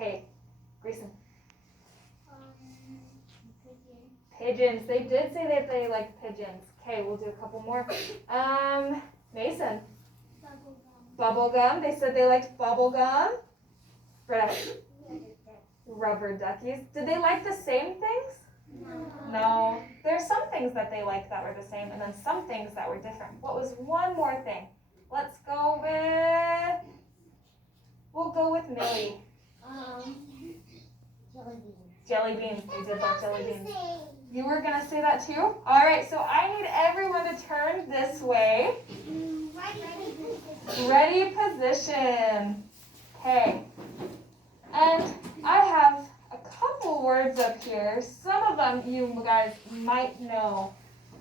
Okay, Grayson. Pigeon. Pigeons. They did say that they like pigeons. Okay, we'll do a couple more. Mason. Bubblegum. Bubble gum. They said they liked bubble gum. Britta. Rubber duckies. Did they like the same things? No. There's some things that they liked that were the same, and then some things that were different. What was one more thing? Let's go with. We'll go with Millie. Jelly beans. Jelly beans. You did like jelly beans. You were gonna say that too? All right. So I need everyone to turn this way. Ready position. Okay. And I have a couple words up here. Some of them you guys might know,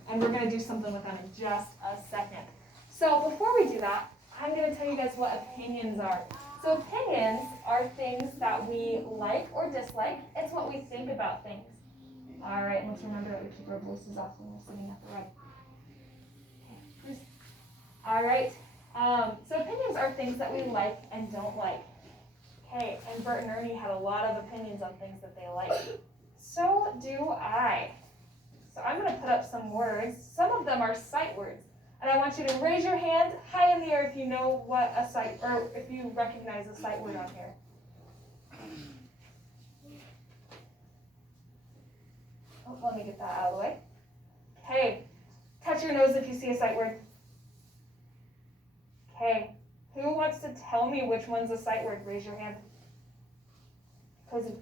and we're gonna do something with them in just a second. So before we do that, I'm gonna tell you guys what opinions are. So opinions are things that we like or dislike. It's what we think about things. All right, let's remember that we keep our voices off when we're sitting at the right. Okay. All right. So opinions are things that we like and don't like. Okay, and Bert and Ernie had a lot of opinions on things that they like. So do I. So I'm going to put up some words. Some of them are sight words. And I want you to raise your hand high in the air if you know what a sight, or if you recognize a sight word on here. Oh, let me get that out of the way. Okay. Touch your nose if you see a sight word. Okay. Who wants to tell me which one's a sight word? Raise your hand. Cozy.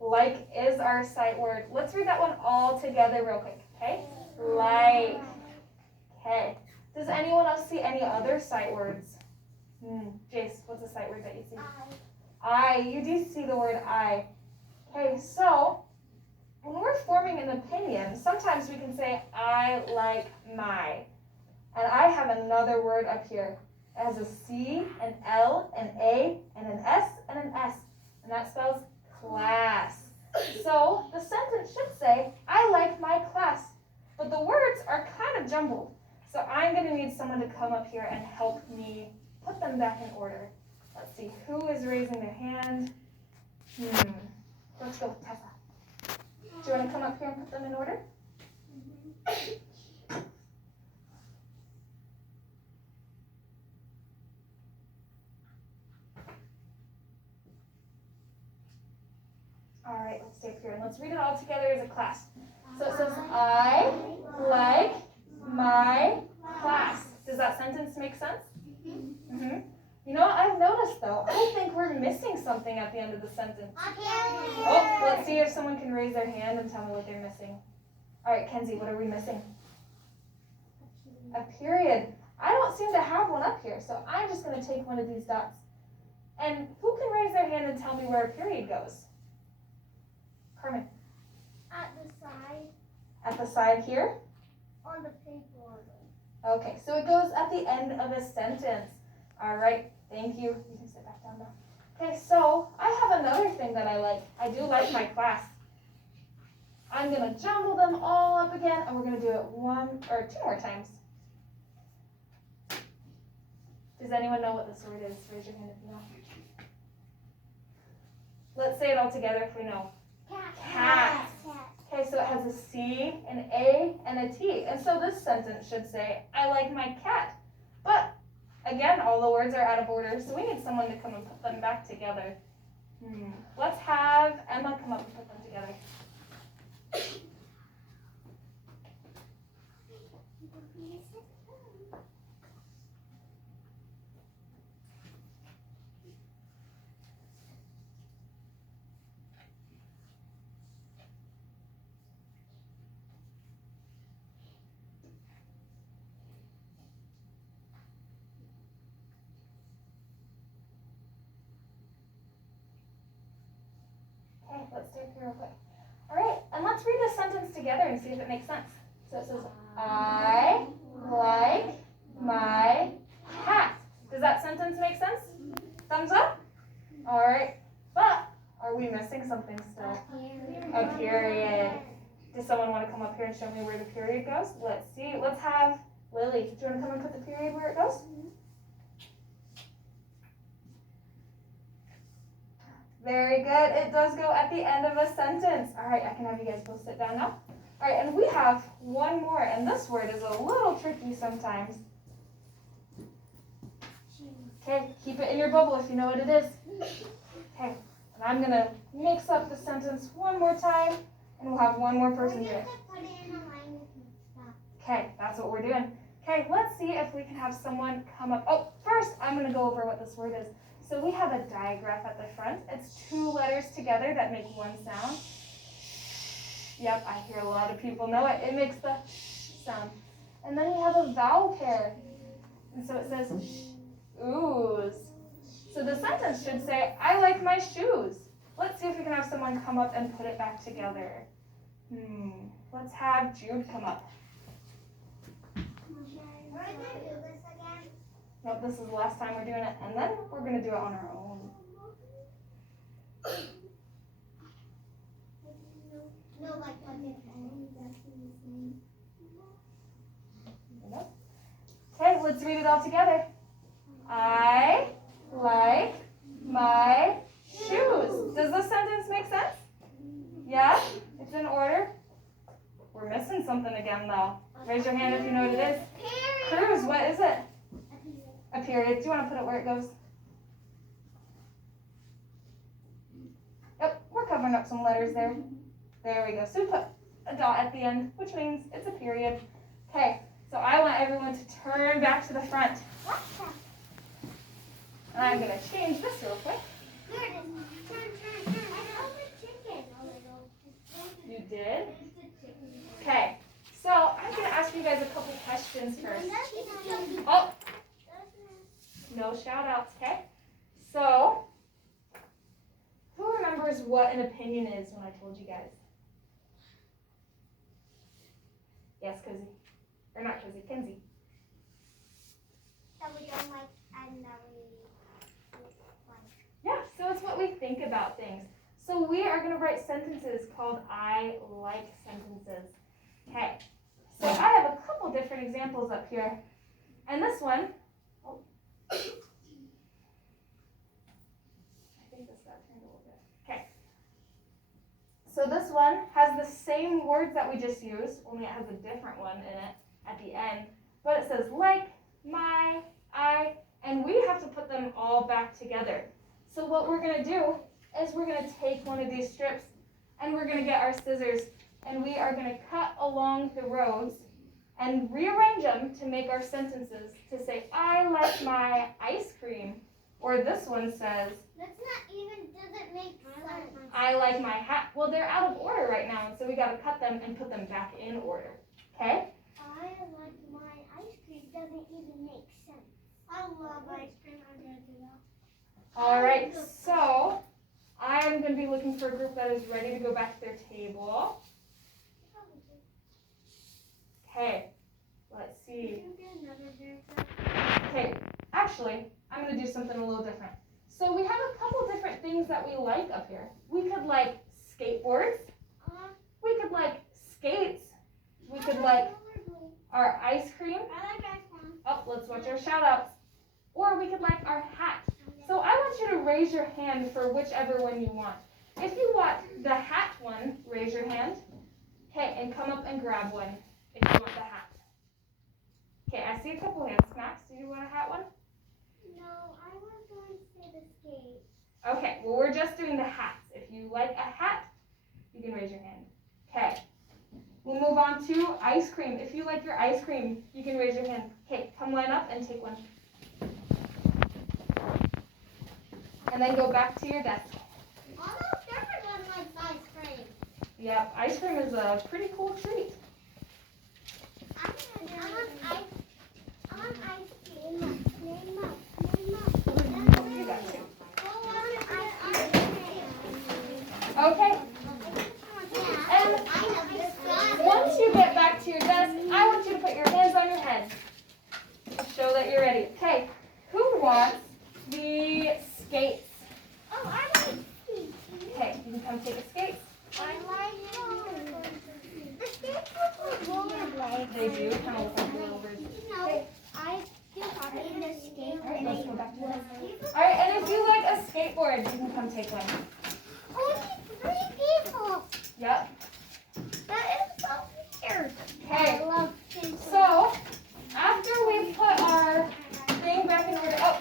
Like is our sight word. Let's read that one all together real quick, okay? Like. Okay. Does anyone else see any other sight words? Jace, what's a sight word that you see? I. You do see the word I. Okay, so when we're forming an opinion, sometimes we can say I like my. And I have another word up here. It has a C, an L, an A, and an S, and an S. And that spells class. So the sentence should say, I like my class. But the words are kind of jumbled. So I'm going to need someone to come up here and help me put them back in order. Let's see, who is raising their hand? Let's go with Tessa. Do you want to come up here and put them in order? All right, let's stay up here and let's read it all together as a class. So it says, I like my class. Does that sentence make sense? Mm-hmm. You know what I've noticed though? I think we're missing something at the end of the sentence. Oh, let's see if someone can raise their hand and tell me what they're missing. All right, Kenzie, what are we missing? A period. I don't seem to have one up here, so I'm just going to take one of these dots. And who can raise their hand and tell me where a period goes? Carmen. At the side. At the side here? On the paper. Okay, so it goes at the end of a sentence. All right, thank you. You can sit back down now. Okay, so I have another thing that I like. I do like my class. I'm going to jumble them all up again, and we're going to do it one or two more times. Does anyone know what this word is? Raise your hand if you know. Let's say it all together if we know. Cat. Okay, so it has a C, an A, and a T. And so this sentence should say, I like my cat. But, again, all the words are out of order, so we need someone to come and put them back together. Let's have Emma come up and put them together. Okay, let's stay up here real quick. All right, and let's read this sentence together and see if it makes sense. So it says, I like my cat. Does that sentence make sense? Thumbs up? All right, but are we missing something still? A period. Does someone want to come up here and show me where the period goes? Let's see. Let's have Lily. Do you want to come and put the period where it goes? Very good. It does go at the end of a sentence. All right, I can have you guys both sit down now. All right, and we have one more, and this word is a little tricky sometimes. Okay, keep it in your bubble if you know what it is. Okay, and I'm going to mix up the sentence one more time, and we'll have one more person do it. Okay, that's what we're doing. Okay, let's see if we can have someone come up. Oh, first, I'm going to go over what this word is. So we have a digraph at the front. It's two letters together that make one sound. Yep, I hear a lot of people know it. It makes the sound. And then we have a vowel pair. And so it says ooze. So the sentence should say, I like my shoes. Let's see if we can have someone come up and put it back together. Let's have Jude come up. Nope, this is the last time we're doing it, and then we're going to do it on our own. Okay, let's read it all together. I like my shoes. Does this sentence make sense? Yeah? It's in order? We're missing something again, though. Raise your hand if you know what it is. Cruz, what is it? A period. Do you want to put it where it goes? Yep, we're covering up some letters there. There we go. So we put a dot at the end, which means it's a period. Okay, so I want everyone to turn back to the front. And I'm going to change this real quick. You did? Okay, so I'm going to ask you guys a couple questions first. Oh! No shout outs, okay? So, who remembers what an opinion is when I told you guys? Yes, Kizzy. Or not Kizzy, Kinsey. That we don't like and that we like. Yeah, so it's what we think about things. So we are going to write sentences called I like sentences. Okay, so I have a couple different examples up here. And this one, I think this got turned a little bit. Okay. So this one has the same words that we just used, only it has a different one in it at the end. But it says like, my, I, and we have to put them all back together. So what we're going to do is we're going to take one of these strips and we're going to get our scissors and we are going to cut along the rows and rearrange them to make our sentences to say, I like my ice cream. Or this one says, That's not even, doesn't make sense. I like my hat. Well, they're out of order right now, and so we got to cut them and put them back in order. Okay? I like my ice cream doesn't even make sense. I love ice cream. I'm going to do that. All right, so I'm going to be looking for a group that is ready to go back to their table. Okay, let's see. Okay, actually, I'm going to do something a little different. So we have a couple different things that we like up here. We could like skateboards. We could like skates. We could like our ice cream. I like ice cream. Oh, let's watch our shout outs. Or we could like our hat. So I want you to raise your hand for whichever one you want. If you want the hat one, raise your hand. Okay, and come up and grab one if you want the hat. Okay, I see a couple hands. Max, do you want a hat one? No, I was going to say the skate. Okay, well, we're just doing the hats. If you like a hat, you can raise your hand. Okay, we'll move on to ice cream. If you like your ice cream, you can raise your hand. Okay, come line up and take one. And then go back to your desk. Almost everyone likes ice cream. Yep, ice cream is a pretty cool treat. I want ice cream. You got two. I want ice cream. Okay, and once you get back to your desk, I want you to put your hands on your head to show that you're ready. Okay, who wants the skates? Oh, I like skates. Okay, you can come take a skate. I like rollerblades. The skates look like rollerblades. They do kind of look like rollovers. You know, I do hockey. word, you can come take one. Only 3 people. Yep. That is so weird. Okay. I love kids. So, after we put our thing back in order, oh,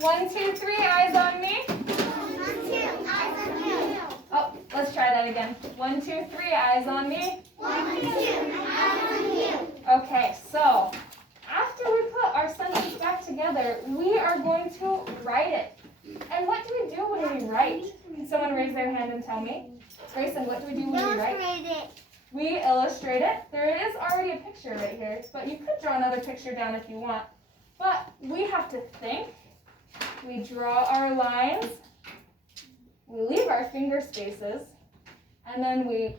1, 2, 3, eyes on me. 1, 2, eyes on you. Oh, let's try that again. 1, 2, 3, eyes on me. 1, 2, eyes on you. Okay, so after we put our sentence back together, we are going to write it. And what do we do when we write? Can someone raise their hand and tell me? Grayson, what do we do when we write? Illustrate it. We illustrate it. There is already a picture right here, but you could draw another picture down if you want. But we have to think. We draw our lines. We leave our finger spaces. And then we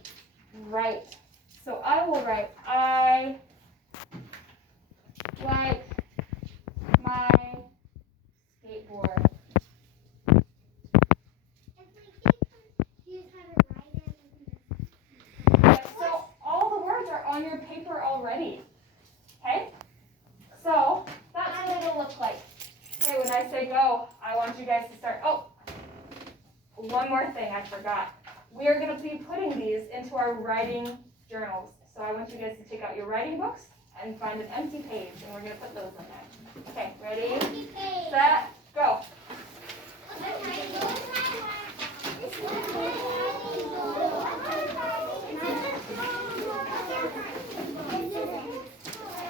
write. So I will write, I like my skateboard. If we keep confused how to write it, So all the words are on your paper already. Okay? So that's what it'll look like. Okay, when I say go, I want you guys to start. Oh, one more thing I forgot. We are going to be putting these into our writing journals. So I want you guys to take out your writing books and find an empty page, and we're going to put those in there. Okay, ready, set, go.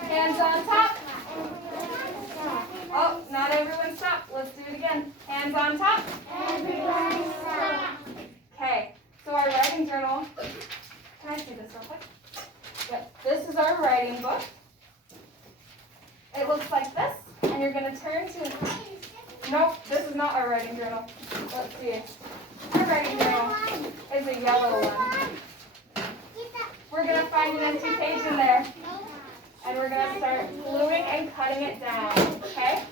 Hands on top. Oh, not everyone stop. Let's do it again. Hands on top. Okay, so our writing journal. Can I see this real quick? Yep, this is our writing book. It looks like this, and you're going to turn to. Nope, this is not our writing journal. Let's see. Our writing journal is a yellow one. We're going to find an empty page in there, and we're going to start gluing and cutting it down, okay?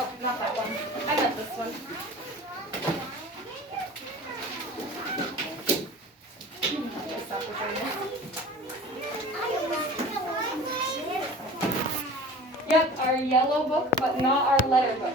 Oh, not that one. I meant this one. Stop recording this. Yep, our yellow book, but not our letter book.